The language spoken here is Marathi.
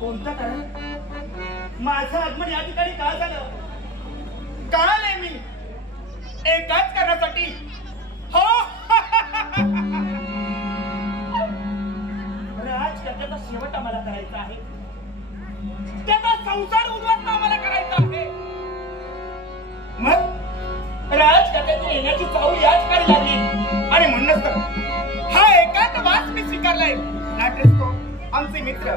कोणतं कारण? माझं आगमन या ठिकाणी का झालं? का आले मी एकाच कारणासाठी? हो राजकन्याचा शेवट आम्हाला करायचा आहे, त्याचा संसार उद्ध्वस्त आम्हाला करायचा आहे. मग राजकन्याची येण्याची चाहूल या ठिकाणी लागली आणि म्हणूनच तर हा एकांतवास मी स्वीकारलाय. नाटेस तो आमचे मित्र